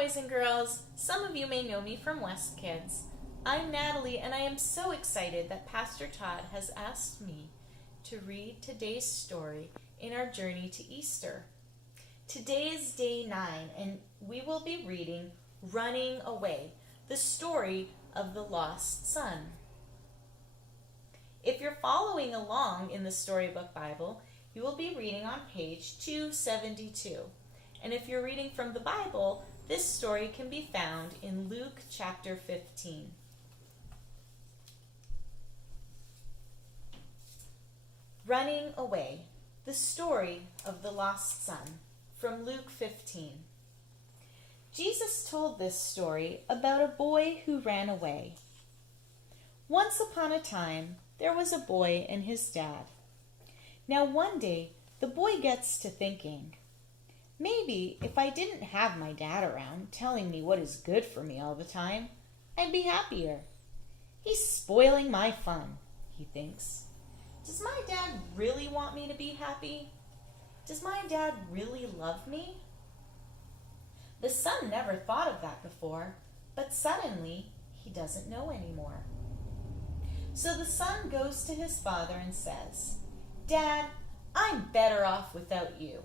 boys and girls. Some of you may know me from West Kids. I'm Natalie, and I am so excited that Pastor Todd has asked me to read today's story in our journey to Easter. Today is day 9, and we will be reading Running Away, the story of the lost son. If you're following along in the Storybook Bible, you will be reading on page 272. And if you're reading from the Bible, this story can be found in Luke chapter 15. Running Away, the story of the lost son, from Luke 15. Jesus told this story about a boy who ran away. Once upon a time, there was a boy and his dad. Now one day, the boy gets to thinking, maybe if I didn't have my dad around telling me what is good for me all the time, I'd be happier. He's spoiling my fun, he thinks. Does my dad really want me to be happy? Does my dad really love me? The son never thought of that before, but suddenly he doesn't know anymore. So the son goes to his father and says, "Dad, I'm better off without you.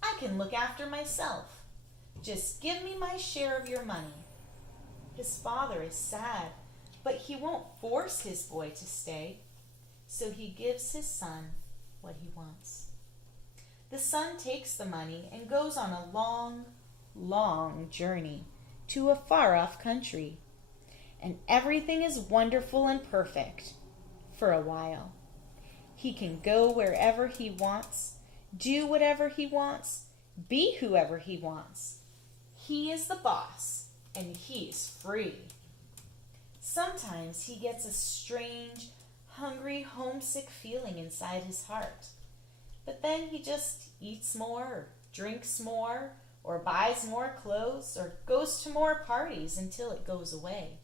I can look after myself. Just give me my share of your money." His father is sad, but he won't force his boy to stay. So he gives his son what he wants. The son takes the money and goes on a long, long journey to a far-off country. And everything is wonderful and perfect for a while. He can go wherever he wants, do whatever he wants, be whoever he wants. He is the boss, and he's free. Sometimes he gets a strange, hungry, homesick feeling inside his heart. But then he just eats more, or drinks more, or buys more clothes, or goes to more parties until it goes away.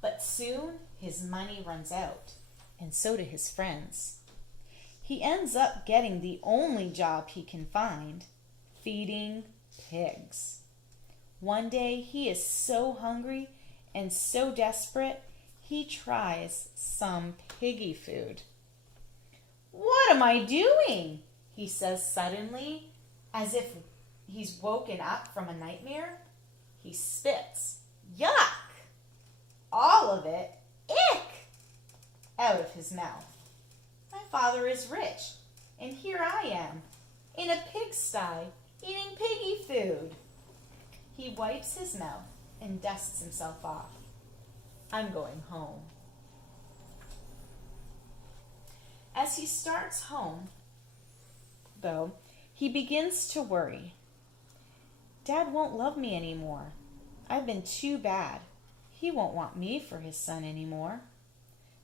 But soon his money runs out, and so do his friends. He ends up getting the only job he can find, feeding pigs. One day he is so hungry and so desperate, he tries some piggy food. "What am I doing?" he says suddenly, as if he's woken up from a nightmare. He spits, "Yuck!" all of it, ick, out of his mouth. My father is rich, and here I am, in a pigsty, eating piggy food. He wipes his mouth and dusts himself off. I'm going home. As he starts home, though, he begins to worry. Dad won't love me anymore. I've been too bad. He won't want me for his son anymore.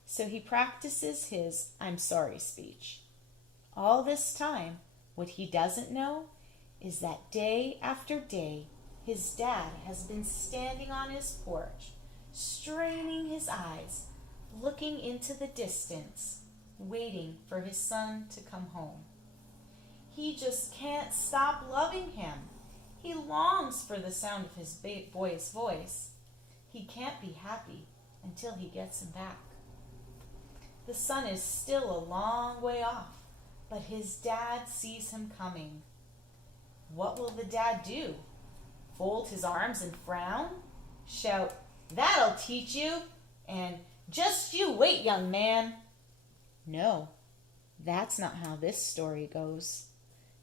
So he practices his "I'm sorry" speech. All this time, what he doesn't know is that day after day, his dad has been standing on his porch, straining his eyes, looking into the distance, waiting for his son to come home. He just can't stop loving him. He longs for the sound of his boy's voice. He can't be happy until he gets him back. The son is still a long way off, but his dad sees him coming. What will the dad do? Fold his arms and frown? Shout, "That'll teach you," and "Just you wait, young man." No, that's not how this story goes.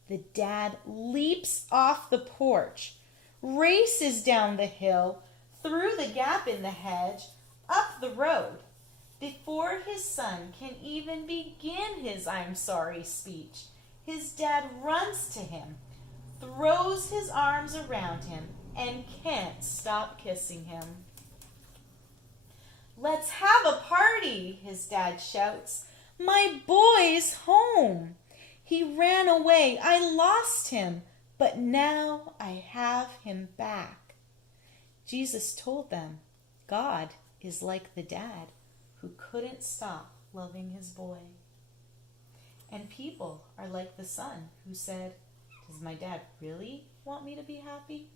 The dad leaps off the porch, races down the hill, through the gap in the hedge, up the road. Before his son can even begin his "I'm sorry" speech, his dad runs to him, throws his arms around him, and can't stop kissing him. "Let's have a party," his dad shouts. "My boy's home. He ran away. I lost him, but now I have him back." Jesus told them God is like the dad who couldn't stop loving his boy. And people are like the son who said, Does my dad really want me to be happy?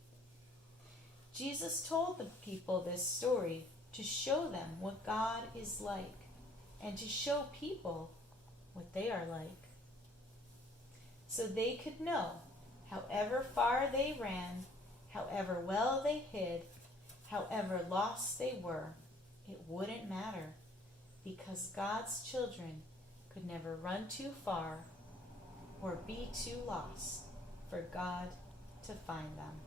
Jesus told the people this story to show them what God is like and to show people what they are like, so they could know, however far they ran, however well they hid, however lost they were, it wouldn't matter, because God's children could never run too far or be too lost for God to find them.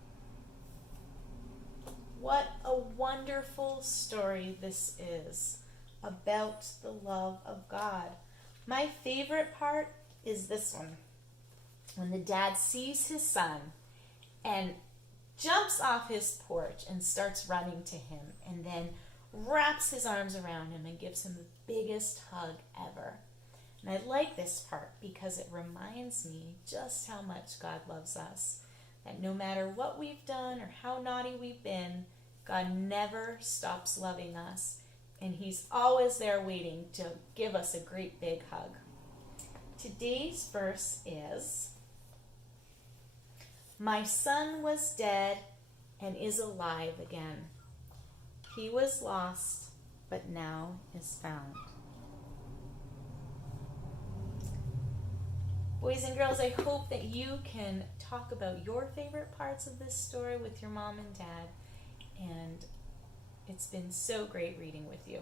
What a wonderful story this is about the love of God. My favorite part is this one. When the dad sees his son and jumps off his porch and starts running to him and then wraps his arms around him and gives him the biggest hug ever. And I like this part because it reminds me just how much God loves us. That no matter what we've done or how naughty we've been, God never stops loving us. And He's always there waiting to give us a great big hug. Today's verse is, "My son was dead and is alive again. He was lost, but now is found." Boys and girls, I hope that you can talk about your favorite parts of this story with your mom and dad. And it's been so great reading with you.